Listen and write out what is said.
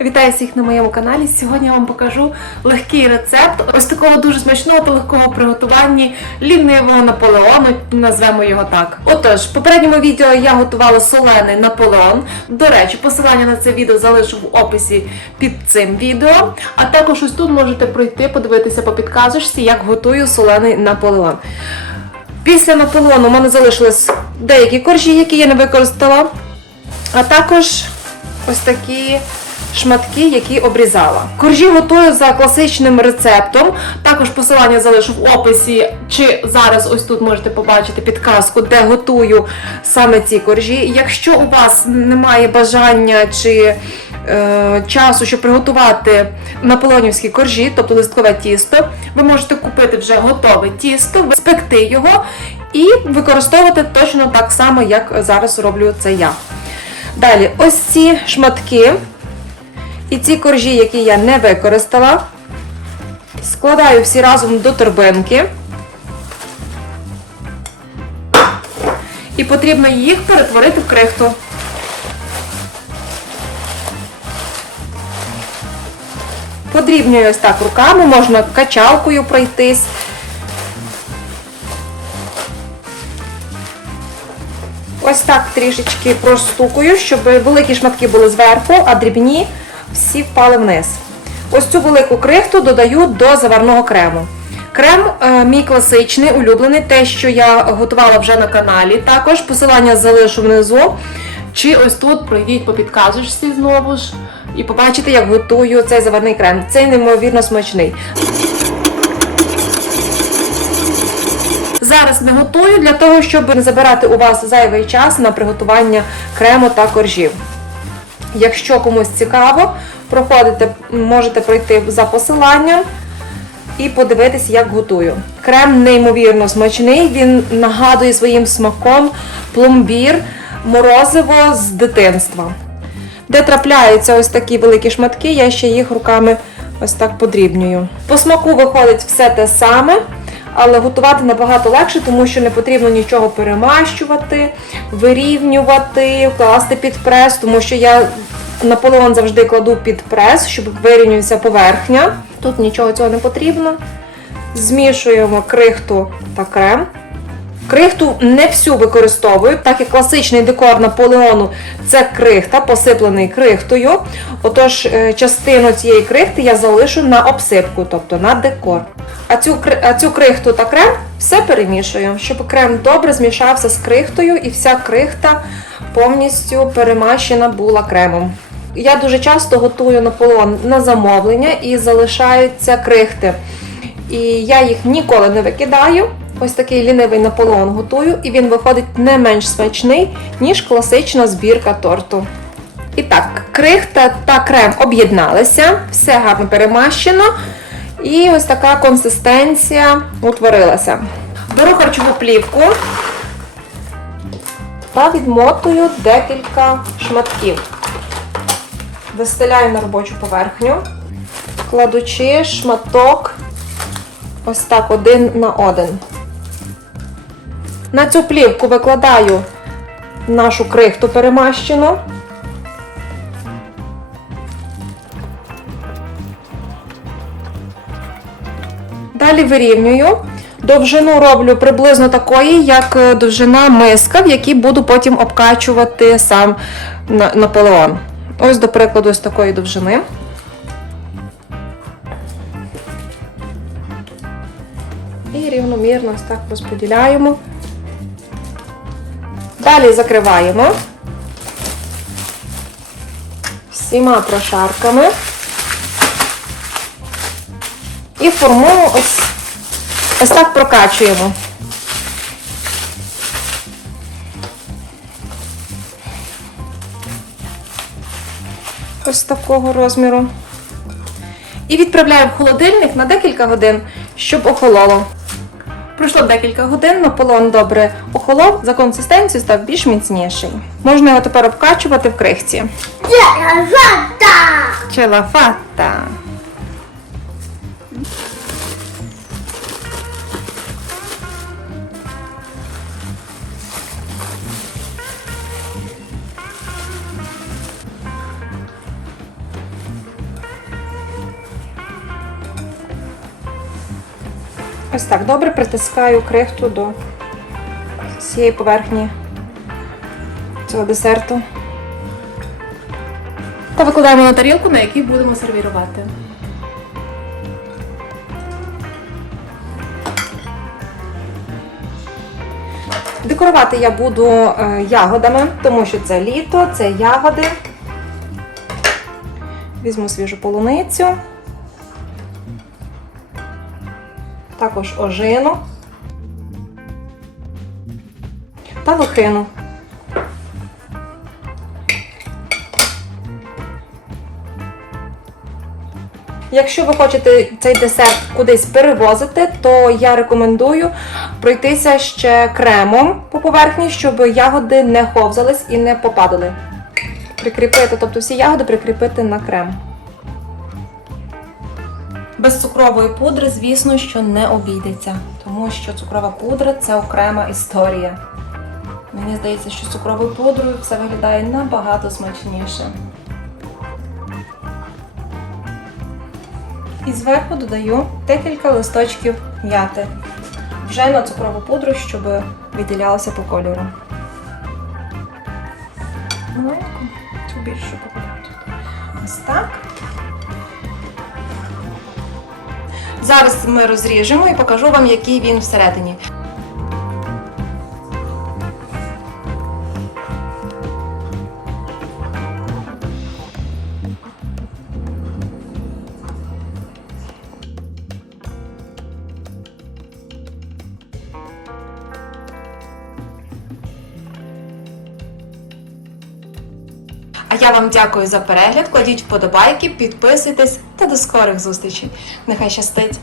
Вітаю всіх на моєму каналі. Сьогодні я вам покажу легкий рецепт ось такого дуже смачного та легкого приготування лінивого наполеону, назвемо його так. Отож, в попередньому відео я готувала солений наполеон. До речі, посилання на це відео залишу в описі під цим відео. А також ось тут можете пройти, подивитися по підказочці, як готую солений наполеон. Після наполеону у мене залишились деякі коржі, які я не використала. А також ось такі шматки, які обрізала. Коржі готую за класичним рецептом. Також посилання залишу в описі, чи зараз ось тут можете побачити підказку, де готую саме ці коржі. Якщо у вас немає бажання чи е, часу, щоб приготувати наполеонівські коржі, тобто листкове тісто, ви можете купити вже готове тісто, спекти його і використовувати точно так само, як зараз роблю це я. Далі, ось ці шматки і ці коржі, які я не використала, складаю всі разом до торбинки. І потрібно їх перетворити в крихту. Подрібнюю ось так руками, можна качалкою пройтись. Ось так трішечки простукую, щоб великі шматки були зверху, а дрібні всі впали вниз. Ось цю велику крихту додаю до заварного крему. Крем е, мій класичний, улюблений, те, що я готувала вже на каналі. Також посилання залишу внизу. Чи ось тут пройдіть по підказочці знову ж і побачите, як готую цей заварний крем. Цей неймовірно смачний. Зараз не готую для того, щоб не забирати у вас зайвий час на приготування крему та коржів. Якщо комусь цікаво, проходите, можете пройти за посиланням і подивитись, як готую. Крем неймовірно смачний, він нагадує своїм смаком пломбір, морозиво з дитинства. Де трапляються ось такі великі шматки, я ще їх руками ось так подрібнюю. По смаку виходить все те саме, але готувати набагато легше, тому що не потрібно нічого перемащувати, вирівнювати, класти під прес, тому що я Наполеон завжди кладу під прес, щоб вирівнювався поверхня. Тут нічого цього не потрібно. Змішуємо крихту та крем. Крихту не всю використовую, так як класичний декор Наполеону це крихта, посиплений крихтою. Отож, е, частину цієї крихти я залишу на обсипку, тобто на декор. А цю, а цю крихту та крем все перемішую, щоб крем добре змішався з крихтою і вся крихта повністю перемащена була кремом. Я дуже часто готую наполеон на замовлення і залишаються крихти. І я їх ніколи не викидаю. Ось такий лінивий наполеон готую, і він виходить не менш смачний, ніж класична збірка торту. І так, крихта та крем об'єдналися, все гарно перемащено. І ось така консистенція утворилася. Беру харчову плівку та відмотую декілька шматків. Вистеляю на робочу поверхню, кладучи шматок ось так один на один. На цю плівку викладаю нашу крихту перемащену. Далі вирівнюю. Довжину роблю приблизно такої, як е, довжина миска, в якій буду потім обкачувати сам наполеон. Ось, до прикладу, ось такої довжини. І рівномірно ось так розподіляємо. Далі закриваємо всіма прошарками. І формуємо ось, ось так прокачуємо. Ось такого розміру. І відправляю в холодильник на декілька годин, щоб охололо. Пройшло декілька годин, наполеон добре охолов, за консистенцією став більш міцніший. Можна його тепер обкачувати в крихці. крихті. Челафата. Ось так добре притискаю крихту до всієї поверхні цього десерту. Та викладаємо на тарілку, на якій будемо сервірувати. Декорувати я буду е, ягодами, тому що це літо, це ягоди. Візьму свіжу полуницю. Також ожину та лохину. Якщо ви хочете цей десерт кудись перевозити, то я рекомендую пройтися ще кремом по поверхні, щоб ягоди не ховзались і не попадали. Прикріпити, тобто всі ягоди прикріпити на крем. Без цукрової пудри, звісно, що не обійдеться, тому що цукрова пудра це окрема історія. Мені здається, що з цукровою пудрою все виглядає набагато смачніше. І зверху додаю декілька листочків м'яти. Вже на цукрову пудру, щоб відділялося по кольору. Маленьку, цю більшу. Ось так. Зараз ми розріжемо і покажу вам, який він всередині. А я вам дякую за перегляд. Кладіть вподобайки, підписуйтесь та до скорих зустрічей. Нехай щастить!